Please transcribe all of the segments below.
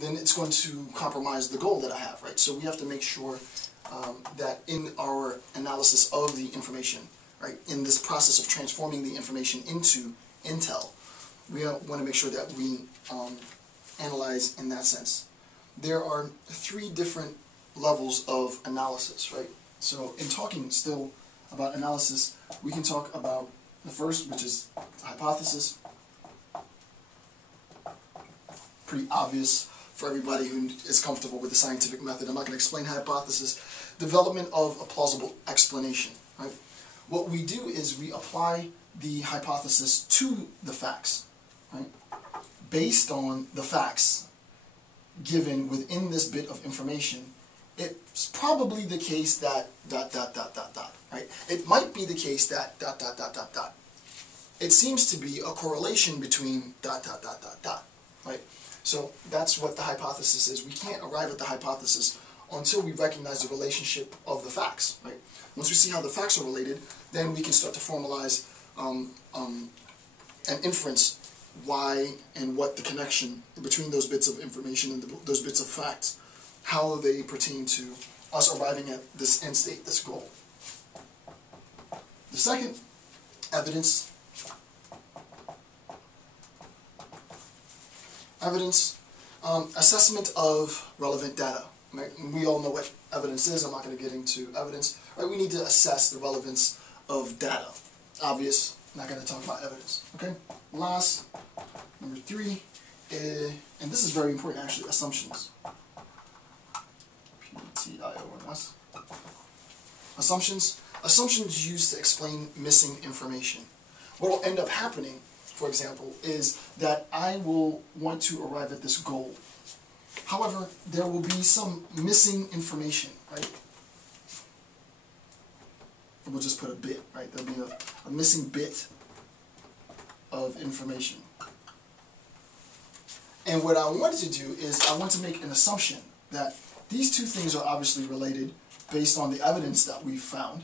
then it's going to compromise the goal that I have, right? So we have to make sure that in our analysis of the information, right, in this process of transforming the information into intel, we want to make sure that we analyze in that sense. There are 3 different levels of analysis, right? So in talking still about analysis, we can talk about the first, which is hypothesis. Pretty obvious for everybody who is comfortable with the scientific method. I'm not going to explain hypothesis. Development of a plausible explanation, right? What we do is we apply the hypothesis to the facts, right? Based on the facts given within this bit of information, it's probably the case that ... right? It might be the case that ... It seems to be a correlation between ... right? So that's what the hypothesis is. We can't arrive at the hypothesis until we recognize the relationship of the facts, right? Once we see how the facts are related, then we can start to formalize an inference why and what the connection between those bits of information and those bits of facts, how they pertain to us arriving at this end state, this goal. The second evidence, assessment of relevant data. Right? We all know what evidence is. I'm not going to get into evidence. Right? We need to assess the relevance of data. Obvious. I'm not going to talk about evidence. Okay. Last, number 3, and this is very important actually. Assumptions. P-T-I-O-N-S. Assumptions. Assumptions used to explain missing information. What will end up happening, for example, is that I will want to arrive at this goal. However, there will be some missing information, right? We'll just put a bit, right? There'll be a missing bit of information. And what I want to do is I want to make an assumption that these two things are obviously related based on the evidence that we've found,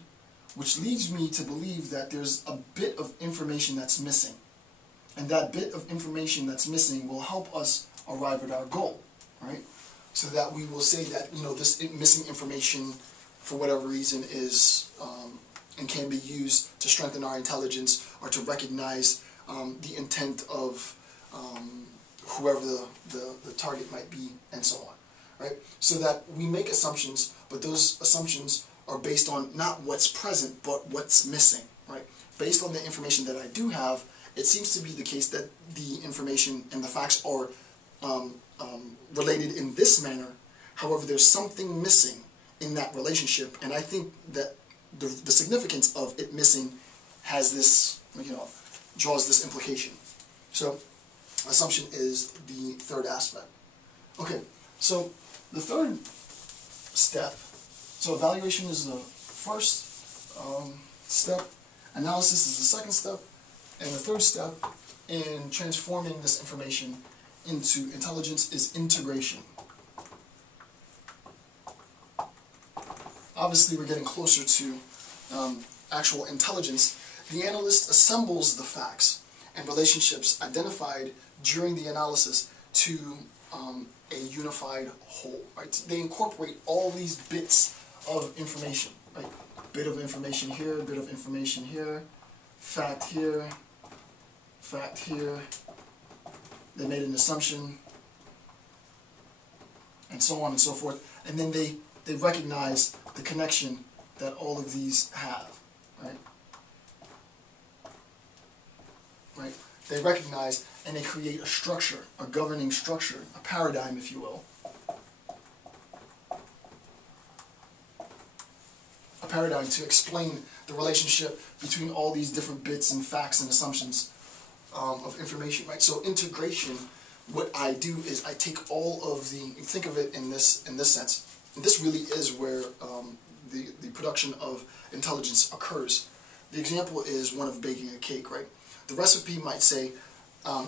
which leads me to believe that there's a bit of information that's missing. And that bit of information that's missing will help us arrive at our goal, right? So that we will say that, you know, this missing information, for whatever reason, is and can be used to strengthen our intelligence or to recognize the intent of whoever the target might be, and so on, right? So that we make assumptions, but those assumptions are based on not what's present, but what's missing, right? Based on the information that I do have, it seems to be the case that the information and the facts are related in this manner. However, there's something missing in that relationship, and I think that the significance of it missing has this, you know, draws this implication. So, assumption is the third aspect. Okay, so the third step, so evaluation is the first step, analysis is the second step, and the third step in transforming this information into intelligence is integration. Obviously, we're getting closer to actual intelligence. The analyst assembles the facts and relationships identified during the analysis to a unified whole. Right? They incorporate all these bits of information. Right? Bit of information here, bit of information here, fact here, fact here. They made an assumption, and so on and so forth. And then they recognize the connection that all of these have, right? Right? They recognize and they create a structure, a governing structure, a paradigm, if you will. A paradigm to explain the relationship between all these different bits and facts and assumptions of information, right? So integration, what I do is I take all of the, think of it in this sense, and this really is where the production of intelligence occurs. The example is one of baking a cake, right? The recipe might say,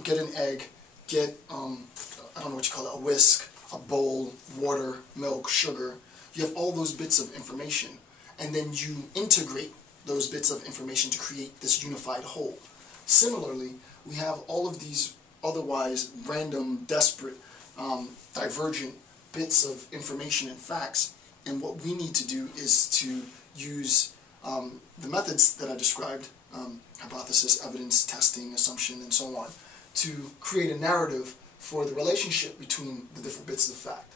get an egg, get, I don't know what you call it, a whisk, a bowl, water, milk, sugar. You have all those bits of information, and then you integrate those bits of information to create this unified whole. Similarly, we have all of these otherwise random, desperate divergent bits of information and facts, and what we need to do is to use the methods that I described, hypothesis, evidence, testing, assumption, and so on, to create a narrative for the relationship between the different bits of fact.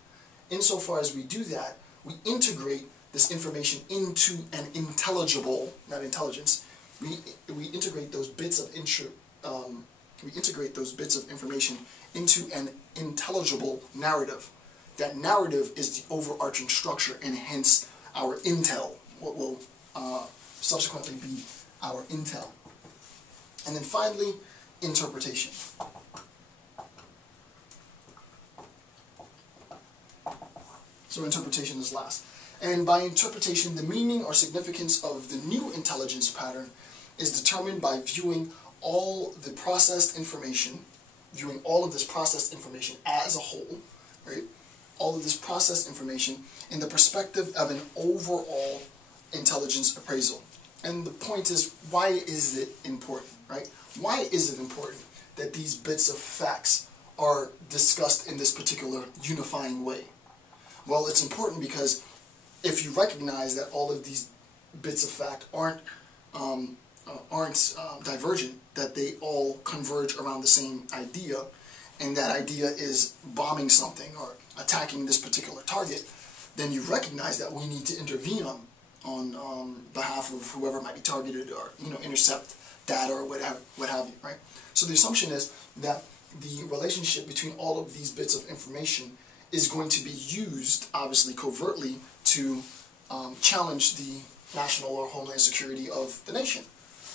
Insofar as we do that, we integrate this information into an intelligible, not intelligence, we integrate those bits of information into an intelligible narrative. That narrative is the overarching structure, and hence our intel, what will subsequently be our intel. And then finally, interpretation. So interpretation is last. And by interpretation, the meaning or significance of the new intelligence pattern is determined by viewing all the processed information, viewing all of this processed information as a whole, right? All of this processed information in the perspective of an overall intelligence appraisal. And the point is, why is it important, right? Why is it important that these bits of facts are discussed in this particular unifying way? Well, it's important because if you recognize that all of these bits of fact aren't divergent, that they all converge around the same idea, and that idea is bombing something or attacking this particular target, then you recognize that we need to intervene on behalf of whoever might be targeted, or intercept data or what have you, right? So the assumption is that the relationship between all of these bits of information is going to be used, obviously covertly, to challenge the national or homeland security of the nation.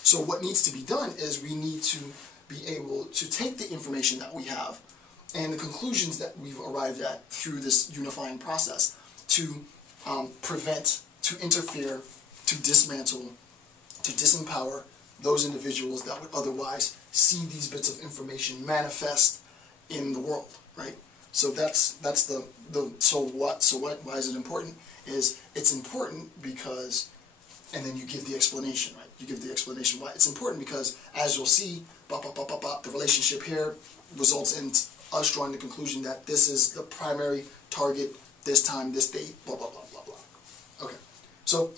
So what needs to be done is we need to be able to take the information that we have and the conclusions that we've arrived at through this unifying process to prevent, to interfere, to dismantle, to disempower those individuals that would otherwise see these bits of information manifest in the world, right? So that's the so what, why is it important? It's important because, and then you give the explanation, right? You give the explanation why. It's important because, as you'll see, the relationship here results in us drawing the conclusion that this is the primary target, this time, this date, blah, blah, blah, blah, blah. Okay, so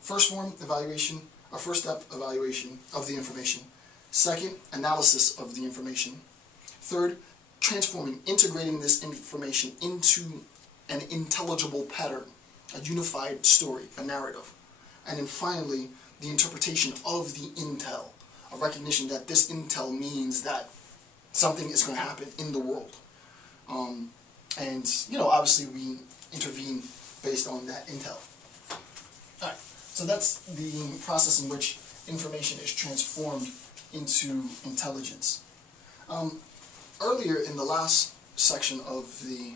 first form, evaluation, or first step, evaluation of the information. Second, analysis of the information. Third, transforming, integrating this information into an intelligible pattern, a unified story, a narrative. And then finally, the interpretation of the intel, a recognition that this intel means that something is going to happen in the world. And, obviously we intervene based on that intel. Alright, so that's the process in which information is transformed into intelligence. Earlier in the last section of the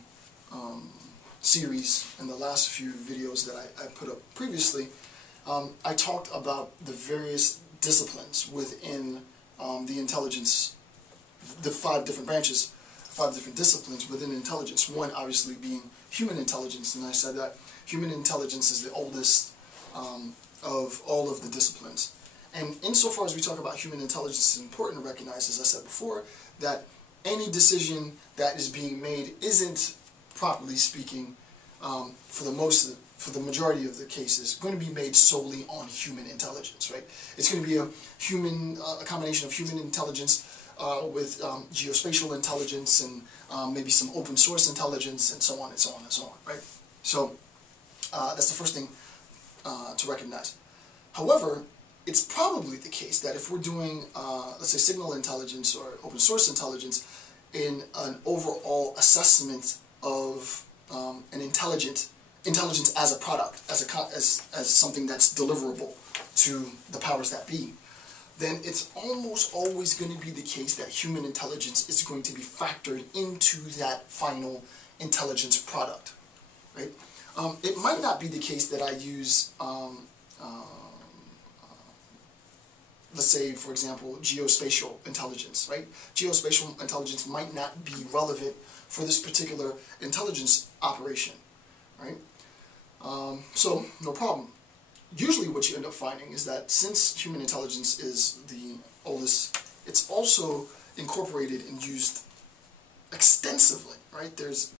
series, in the last few videos that I put up previously, I talked about the various disciplines within the intelligence, the 5 different branches, 5 different disciplines within intelligence. One obviously being human intelligence, and I said that human intelligence is the oldest of all of the disciplines. And insofar as we talk about human intelligence, it's important to recognize, as I said before, that any decision that is being made isn't, properly speaking, for the majority of the cases, going to be made solely on human intelligence, right? It's going to be a combination of human intelligence with geospatial intelligence and maybe some open source intelligence and so on and so on and so on, right? So that's the first thing to recognize. However, it's probably the case that if we're doing, let's say, signal intelligence or open source intelligence in an overall assessment of an intelligence as a product, as something that's deliverable to the powers that be, then it's almost always going to be the case that human intelligence is going to be factored into that final intelligence product, right? It might not be the case that I use, let's say, for example, geospatial intelligence, right? Geospatial intelligence might not be relevant for this particular intelligence operation, right? So, no problem. Usually what you end up finding is that since human intelligence is the oldest, it's also incorporated and used extensively, right? There's